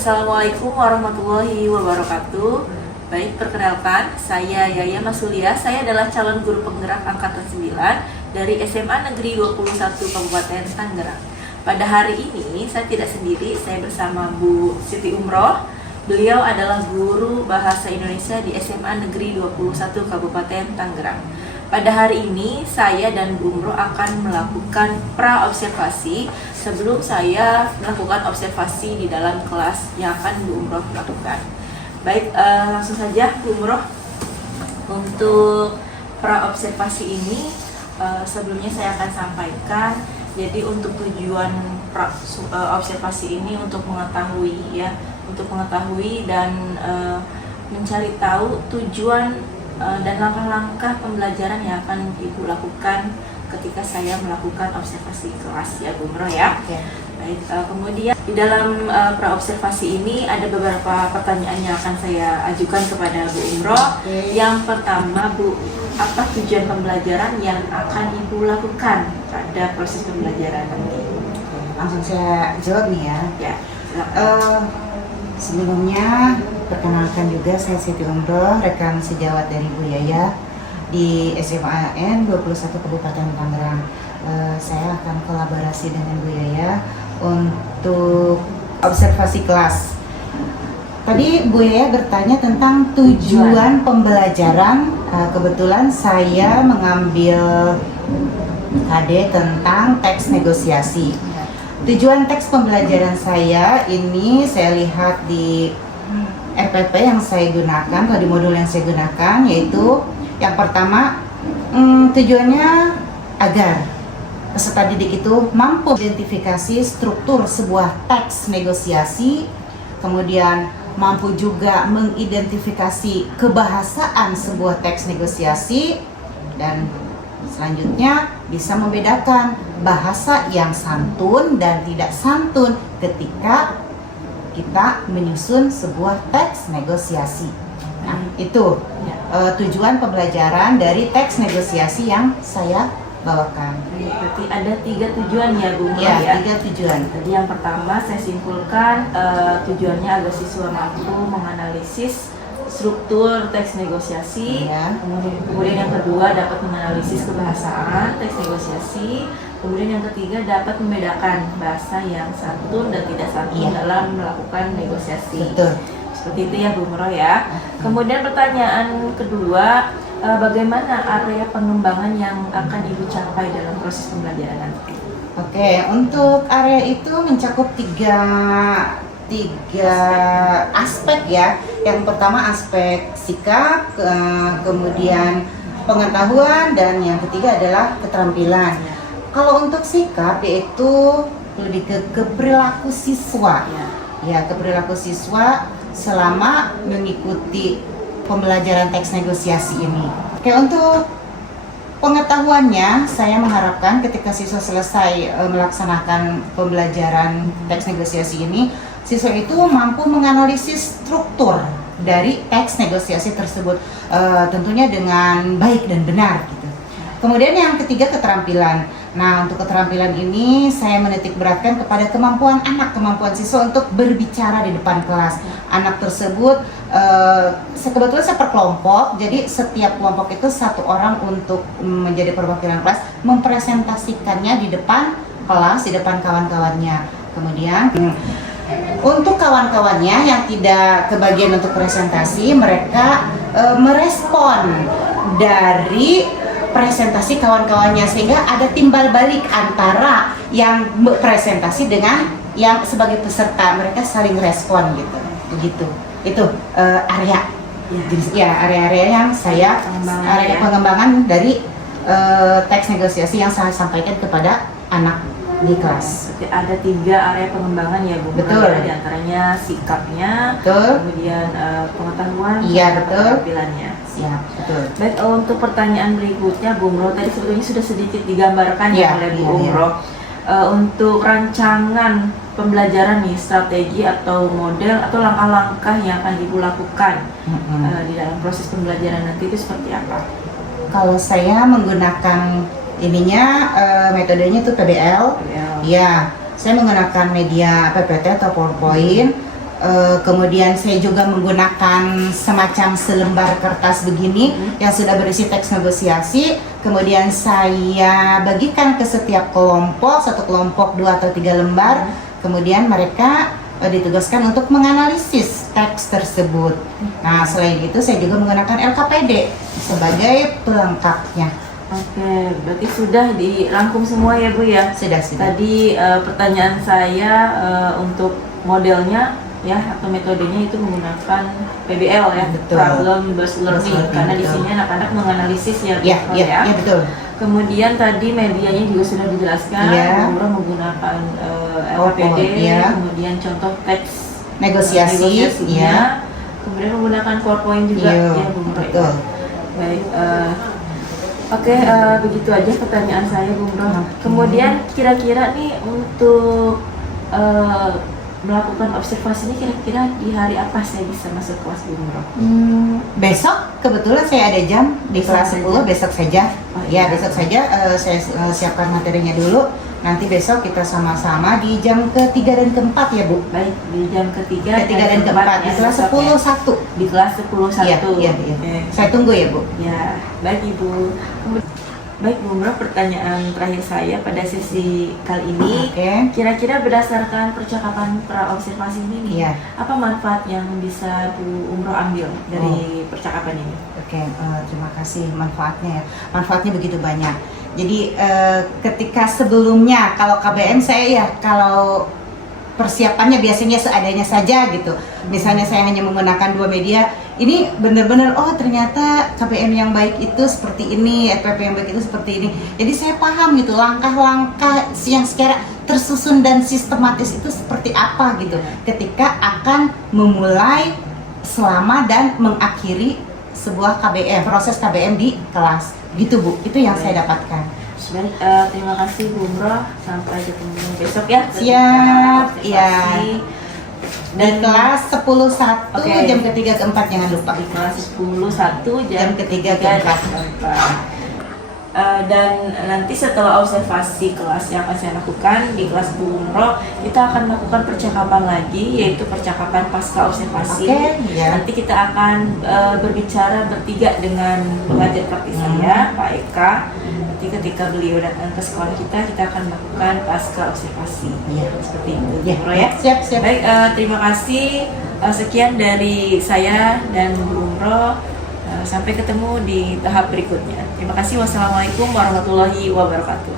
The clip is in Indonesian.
Assalamualaikum warahmatullahi wabarakatuh. Baik, perkenalkan, saya Yaya Masulia. Saya adalah calon guru penggerak angkatan 9 dari SMA Negeri 21 Kabupaten Tangerang. Pada hari ini saya tidak sendiri, saya bersama Bu Siti Umroh. Beliau adalah guru bahasa Indonesia di SMA Negeri 21 Kabupaten Tangerang. Pada hari ini saya dan Bu Umroh akan melakukan pra-observasi sebelum saya melakukan observasi di dalam kelas yang akan Bu Umroh lakukan. Baik, langsung saja Bu Umroh. Untuk pra-observasi ini sebelumnya saya akan sampaikan. Jadi untuk tujuan observasi ini untuk mengetahui dan mencari tahu tujuan dan langkah-langkah pembelajaran yang akan Ibu lakukan ketika saya melakukan observasi kelas ya Bu Umroh ya. Okay. Baik, kemudian di dalam pra-observasi ini ada beberapa pertanyaan yang akan saya ajukan kepada Bu Umroh. Okay. Yang pertama Bu, apa tujuan pembelajaran yang akan Ibu lakukan pada proses pembelajaran nanti? Langsung saya jawab nih ya. Ya, silakan. Sebelumnya perkenalkan juga saya Siti Umroh, rekan sejawat dari Bu Yaya di SMA N 21 Kabupaten Tangerang. Saya akan kolaborasi dengan Bu Yaya untuk observasi kelas. Tadi Bu Yaya bertanya tentang tujuan pembelajaran. Kebetulan saya mengambil KD tentang teks negosiasi. Tujuan teks pembelajaran saya ini saya lihat di RPP yang saya gunakan atau di modul yang saya gunakan, yaitu yang pertama tujuannya agar peserta didik itu mampu identifikasi struktur sebuah teks negosiasi, kemudian mampu juga mengidentifikasi kebahasaan sebuah teks negosiasi, dan selanjutnya bisa membedakan bahasa yang santun dan tidak santun ketika kita menyusun sebuah teks negosiasi. Nah, itu tujuan pembelajaran dari teks negosiasi yang saya bawakan. Berarti ada 3 tujuan ya Bu Umroh Ya, 3 tujuan. Jadi yang pertama saya simpulkan tujuannya agar siswa mampu menganalisis struktur teks negosiasi, Ya. kemudian yang kedua dapat menganalisis kebahasaan teks negosiasi, kemudian yang ketiga dapat membedakan bahasa yang santun dan tidak santun dalam melakukan negosiasi. Betul. Seperti itu ya Bu Umroh ya. Kemudian pertanyaan kedua, bagaimana area pengembangan yang akan Ibu capai dalam proses pembelajaran nanti? Oke, untuk area itu mencakup tiga aspek ya. Yang pertama aspek sikap, kemudian pengetahuan, dan yang ketiga adalah keterampilan. Kalau untuk sikap yaitu lebih ke perilaku siswa. Ya, ke perilaku siswa selama mengikuti pembelajaran teks negosiasi ini. Oke, untuk pengetahuannya, saya mengharapkan ketika siswa selesai melaksanakan pembelajaran teks negosiasi ini, siswa itu mampu menganalisis struktur dari teks negosiasi tersebut, tentunya dengan baik dan benar gitu. Kemudian yang ketiga, keterampilan. Nah, untuk keterampilan ini saya menitik beratkan kepada kemampuan siswa untuk berbicara di depan kelas. Anak tersebut kebetulan saya per kelompok, jadi setiap kelompok itu 1 orang untuk menjadi perwakilan kelas, mempresentasikannya di depan kelas, di depan kawan-kawannya. Kemudian untuk kawan-kawannya yang tidak kebagian untuk presentasi, mereka merespon dari presentasi kawan-kawannya, sehingga ada timbal balik antara yang presentasi dengan yang sebagai peserta, mereka saling respon gitu. Begitu. Itu area. Area-area yang saya pengembangan dari teks negosiasi yang saya sampaikan kepada anak di kelas. Ada 3 area pengembangan ya Bu. Betul. Di antaranya sikapnya, Betul. kemudian pengetahuan, Iya, dan betul. keterampilannya. Siap, betul. Baik, untuk pertanyaan berikutnya Bu Umroh, tadi sebetulnya sudah sedikit digambarkan oleh Bu Umroh. Untuk rancangan pembelajaran nih, strategi atau model atau langkah-langkah yang akan Ibu lakukan di dalam proses pembelajaran nanti itu seperti apa? Kalau saya menggunakan metodenya itu PBL. Ya, saya menggunakan media PPT atau PowerPoint. Kemudian saya juga menggunakan semacam selembar kertas begini yang sudah berisi teks negosiasi. Kemudian saya bagikan ke setiap kelompok, satu kelompok 2 atau 3 lembar. Kemudian mereka ditugaskan untuk menganalisis teks tersebut. Nah, selain itu saya juga menggunakan LKPD sebagai pelengkapnya. Oke, berarti sudah dirangkum semua ya Bu ya? Sudah. Tadi pertanyaan saya untuk modelnya ya atau metodenya itu menggunakan PBL ya, Betul. Problem Based Learning, karena di sini anak-anak menganalisis ya, Iya, betul. Kemudian tadi medianya juga sudah dijelaskan, Iya. Umroh menggunakan LKPD, iya. kemudian contoh teks Negosiasinya. kemudian menggunakan PowerPoint juga Iya, ya Bu Umroh. betul. Baik, oke, begitu aja pertanyaan saya Bu Umroh. Kemudian kira-kira nih untuk melakukan observasi ini kira-kira di hari apa saya bisa masuk kelas Bu Umroh? Besok kebetulan saya ada jam di Besok kelas saja. 10, besok saja. Oh, Ya, iya. besok saja saya siapkan materinya dulu. Nanti besok kita sama-sama di jam ketiga dan keempat ya Bu. Baik, di jam ketiga Ketiga dan keempat di kelas 10-1. Di kelas 10-1. Iya. Oke. Saya tunggu ya Bu. Ya, baik Ibu. Baik Bu Umroh, pertanyaan terakhir saya pada sesi kali ini. Oke. Kira-kira berdasarkan percakapan pra observasi ini nih, Iya. apa manfaat yang bisa Bu Umroh ambil dari percakapan ini? Oke, terima kasih manfaatnya ya. Manfaatnya begitu banyak. Jadi ketika sebelumnya kalau KBM saya ya kalau persiapannya biasanya seadanya saja gitu. Misalnya saya hanya menggunakan 2 media, ini benar-benar oh ternyata KBM yang baik itu seperti ini, FPP yang baik itu seperti ini. Jadi saya paham gitu langkah-langkah yang secara tersusun dan sistematis itu seperti apa gitu. Ketika akan memulai selama dan mengakhiri sebuah KBM, proses KBM di kelas. Gitu Bu, itu yang saya dapatkan. Baik, terima kasih Bu Umroh. Sampai ketemu besok ya. Siap, iya. Dan Di kelas 10-1 Oke. jam ketiga keempat jangan lupa. di kelas 10-1 Jam ketiga keempat. Dan nanti setelah observasi kelas yang akan saya lakukan di kelas Bu Umroh, kita akan melakukan percakapan lagi, yaitu percakapan pasca observasi. Oke, ya. Nanti kita akan berbicara bertiga dengan pengajar praktis saya, Pak Eka. Nanti ketika beliau datang ke sekolah kita akan melakukan pasca observasi. Iya. Seperti itu, Bu Ya, Umroh ya. siap. Baik, terima kasih. Sekian dari saya dan Bu Umroh. Sampai ketemu di tahap berikutnya. Terima kasih. Wassalamualaikum warahmatullahi wabarakatuh.